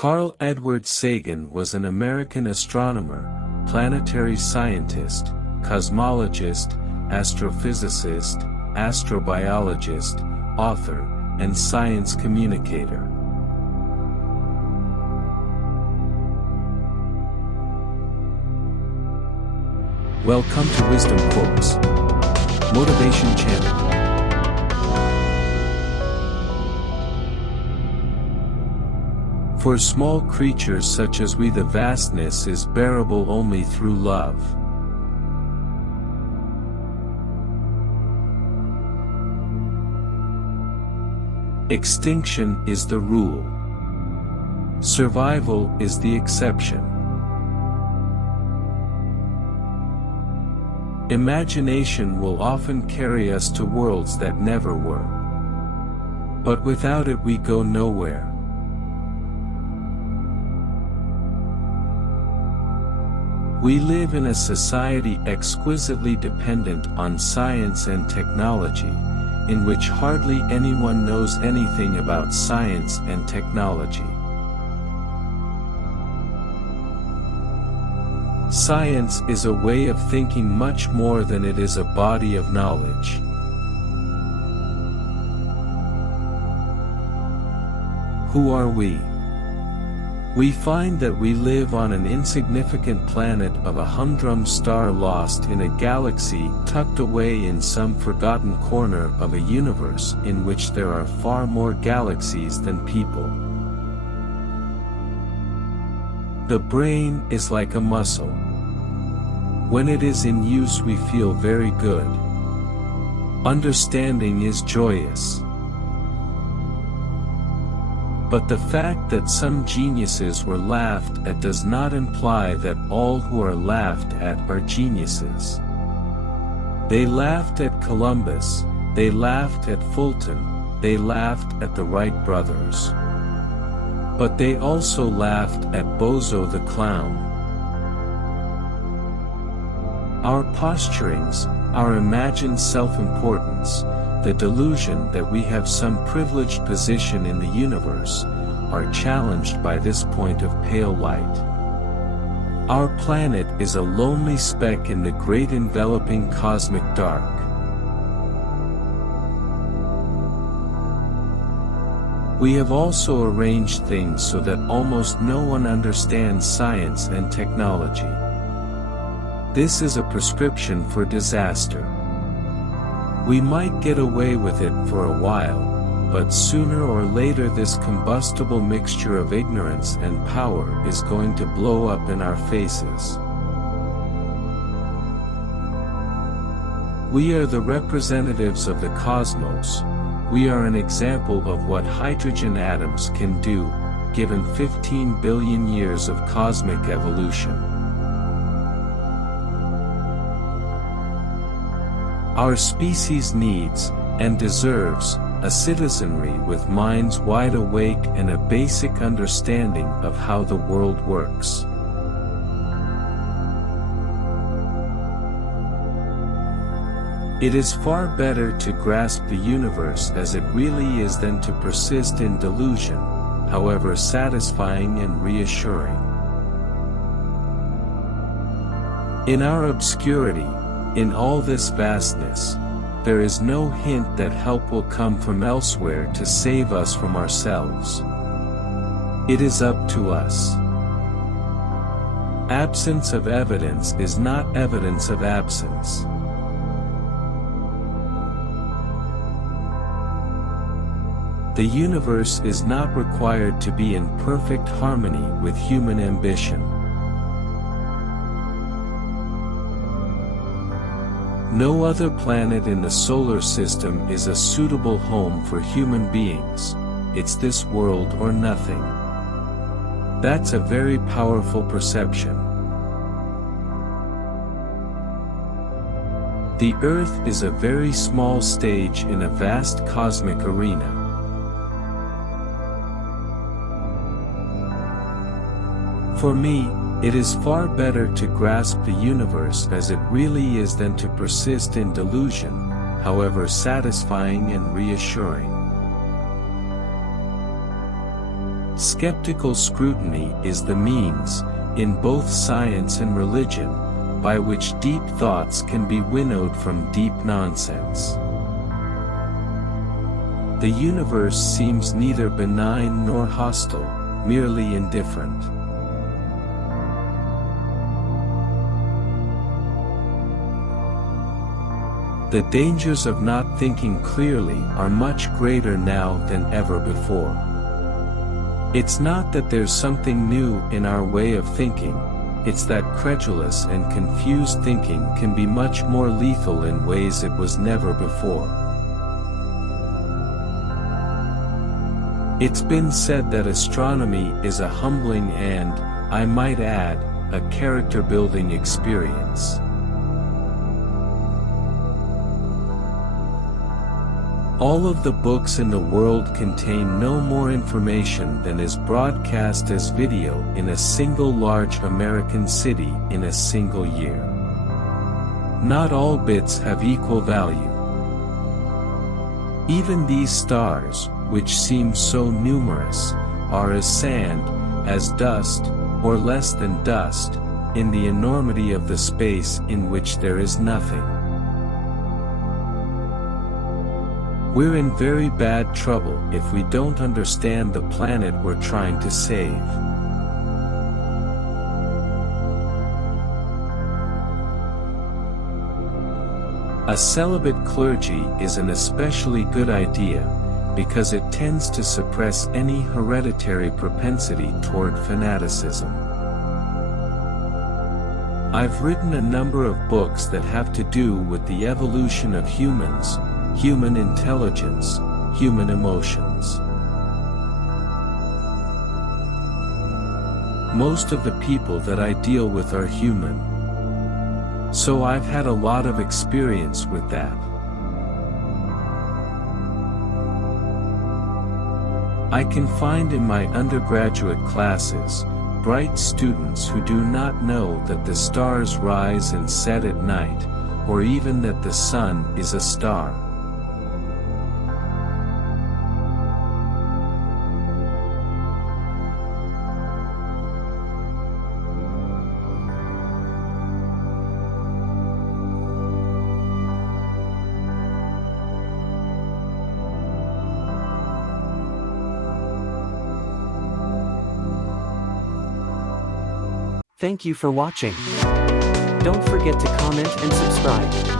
Carl Edward Sagan was an American astronomer, planetary scientist, cosmologist, astrophysicist, astrobiologist, author, and science communicator. Welcome to Wisdom Quotes, Motivation Channel. For small creatures such as we, the vastness is bearable only through love. Extinction is the rule. Survival is the exception. Imagination will often carry us to worlds that never were. But without it we go nowhere. We live in a society exquisitely dependent on science and technology, in which hardly anyone knows anything about science and technology. Science is a way of thinking much more than it is a body of knowledge. Who are we? We find that we live on an insignificant planet of a humdrum star lost in a galaxy tucked away in some forgotten corner of a universe in which there are far more galaxies than people. The brain is like a muscle. When it is in use we feel very good. Understanding is joyous. But the fact that some geniuses were laughed at does not imply that all who are laughed at are geniuses. They laughed at Columbus, they laughed at Fulton, they laughed at the Wright brothers. But they also laughed at Bozo the Clown. Our posturings, our imagined self-importance, the delusion that we have some privileged position in the universe, are challenged by this point of pale light. Our planet is a lonely speck in the great enveloping cosmic dark. We have also arranged things so that almost no one understands science and technology. This is a prescription for disaster. We might get away with it for a while, but sooner or later this combustible mixture of ignorance and power is going to blow up in our faces. We are the representatives of the cosmos. We are an example of what hydrogen atoms can do, given 15 billion years of cosmic evolution. Our species needs, and deserves, a citizenry with minds wide awake and a basic understanding of how the world works. It is far better to grasp the universe as it really is than to persist in delusion, however satisfying and reassuring. In our obscurity, in all this vastness, there is no hint that help will come from elsewhere to save us from ourselves. It is up to us. Absence of evidence is not evidence of absence. The universe is not required to be in perfect harmony with human ambition. No other planet in the solar system is a suitable home for human beings. It's this world or nothing. That's a very powerful perception. The Earth is a very small stage in a vast cosmic arena. For me, it is far better to grasp the universe as it really is than to persist in delusion, however satisfying and reassuring. Skeptical scrutiny is the means, in both science and religion, by which deep thoughts can be winnowed from deep nonsense. The universe seems neither benign nor hostile, merely indifferent. The dangers of not thinking clearly are much greater now than ever before. It's not that there's something new in our way of thinking, it's that credulous and confused thinking can be much more lethal in ways it was never before. It's been said that astronomy is a humbling and, I might add, a character-building experience. All of the books in the world contain no more information than is broadcast as video in a single large American city in a single year. Not all bits have equal value. Even these stars, which seem so numerous, are as sand, as dust, or less than dust, in the enormity of the space in which there is nothing. We're in very bad trouble if we don't understand the planet we're trying to save. A celibate clergy is an especially good idea, because it tends to suppress any hereditary propensity toward fanaticism. I've written a number of books that have to do with the evolution of humans, human intelligence, human emotions. Most of the people that I deal with are human. So I've had a lot of experience with that. I can find in my undergraduate classes, bright students who do not know that the stars rise and set at night, or even that the sun is a star. Thank you for watching. Don't forget to comment and subscribe.